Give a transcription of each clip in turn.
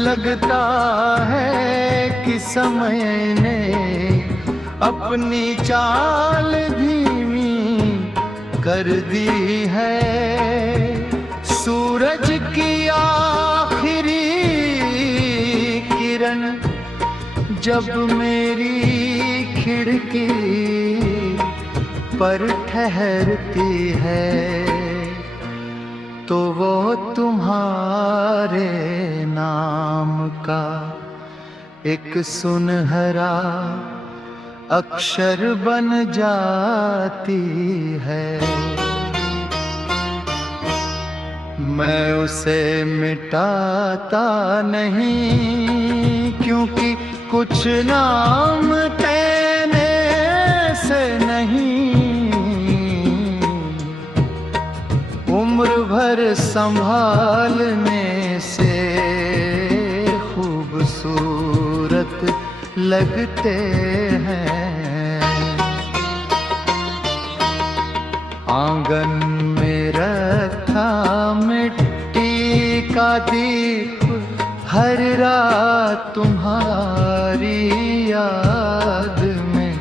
लगता है कि समय ने अपनी चाल धीमी कर दी है। सूरज की आखिरी किरण जब मेरी खिड़की पर ठहरती है तो वो तुम्हारे नाम का एक सुनहरा अक्षर बन जाती है। मैं उसे मिटाता नहीं क्योंकि कुछ नाम कहने से नहीं, उम्र भर संभालने से खूबसूरत लगते हैं। आंगन में रखा मिट्टी का दीप हर रात तुम्हारी याद में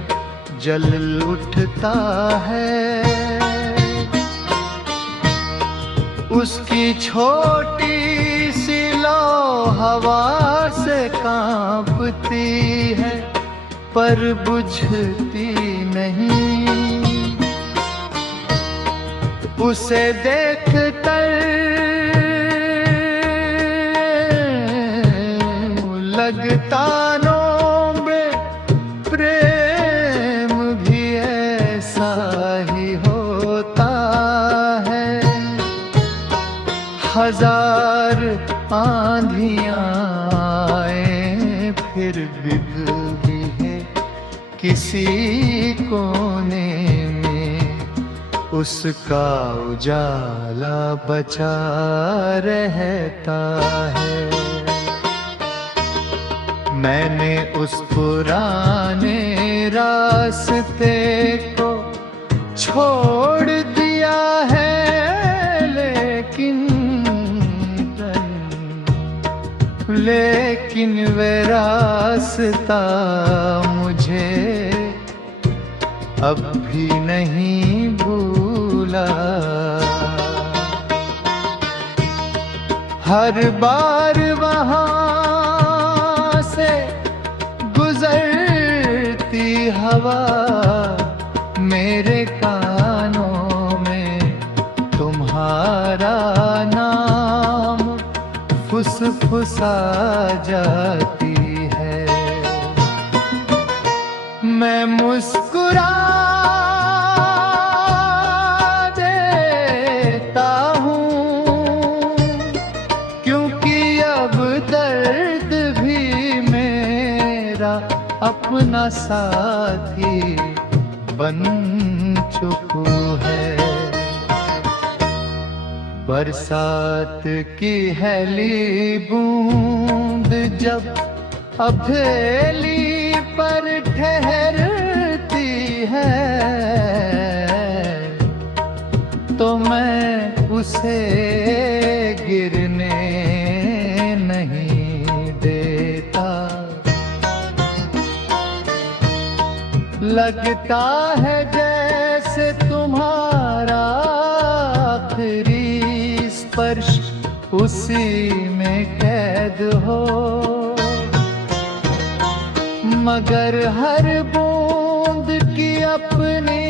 जल उठता है। उसकी छोटी सी लौ हवा से कांपती है पर बुझती नहीं। उसे देखकर लगता नोबे प्रेम भी ऐसा ही होता है। हजार आंधियां आए फिर भी है किसी कोने में उसका उजाला बचा रहता है। मैंने उस पुराने रास्ते को छोड़ दिया है लेकिन वे रास्ता मुझे अब भी नहीं भूला। हर बार वहां से गुजरती हवा मेरे कानों में तुम्हारा नाम फुसफुसा जाती है। मैं मुस्कुरा देता हूँ क्योंकि अब दर्द भी मेरा अपना साथी बन चुका है। बरसात की हैली बूंद जब हथेली पर ठहरती है तो मैं उसे गिरने नहीं देता। लगता है जैसे तुम्हारा आखिरी स्पर्श उसी में कैद हो, मगर हर बूंद की अपनी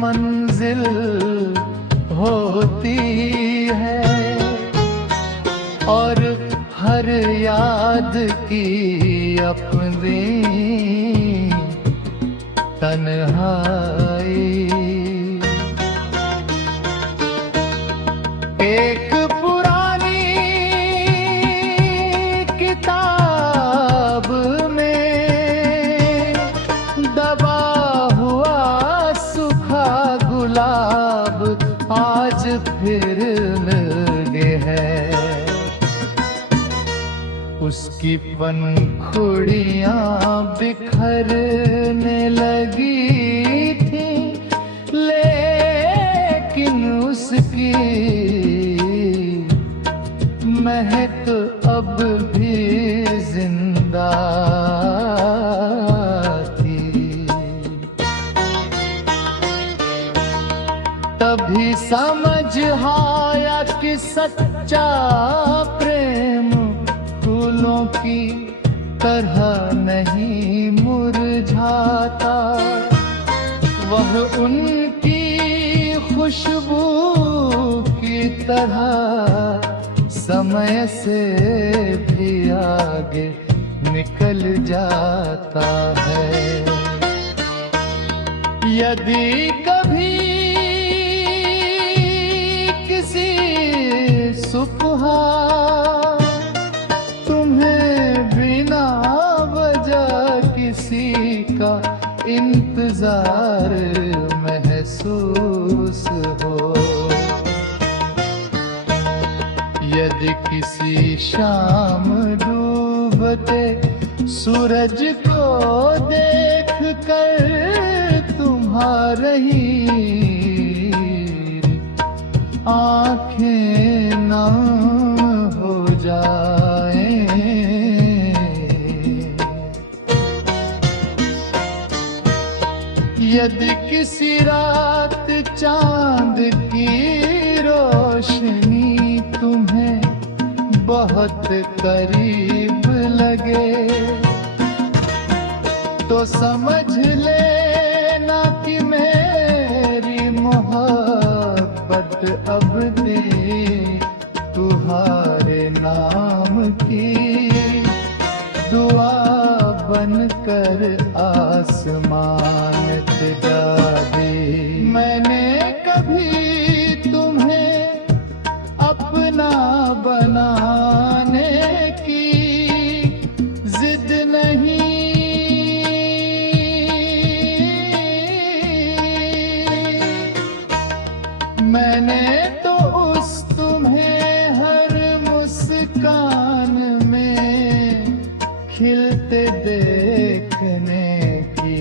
मंजिल होती है और हर याद की अपनी तन्हाई। एक पुरानी किताब में दबा हुआ सूखा गुलाब आज फिर लगे है। उसकी पंखुड़ियां बिखरने लगी थी लेकिन उसकी महक अब भी जिंदा थी। तभी समझ आया कि सच्चा प्रेम फूलों की तरह नहीं मुरझाता, वह उनकी खुशबू की तरह समय से भी आगे निकल जाता है। यदि कभी किसी सुबह तुम्हें बिना वजह किसी का इंतजार महसूस हो, यदि किसी शाम डूबते सूरज को देख कर तुम्हारी आंखें नम हो जाएं, यदि किसी रात चांद की रोशनी तुम्हें बहुत करीब लगे, तो समझ लेना कि मेरी मोहब्बत अब दे तुम्हारे नाम की दुआ बनकर आसमान जा दी। मैंने कभी तुम्हें अपना बनाने की जिद नहीं, मैंने तो उस तुम्हें हर मुस्कान में खिलते देखने की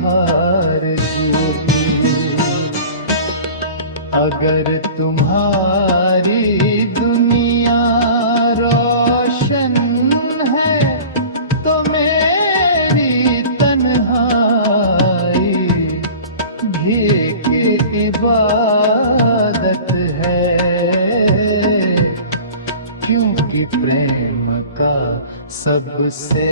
हार जोगी। अगर तुम्हारी दुनिया रोशन है तो मेरी तन्हाई भीख इबादत है, क्योंकि प्रेम का सबसे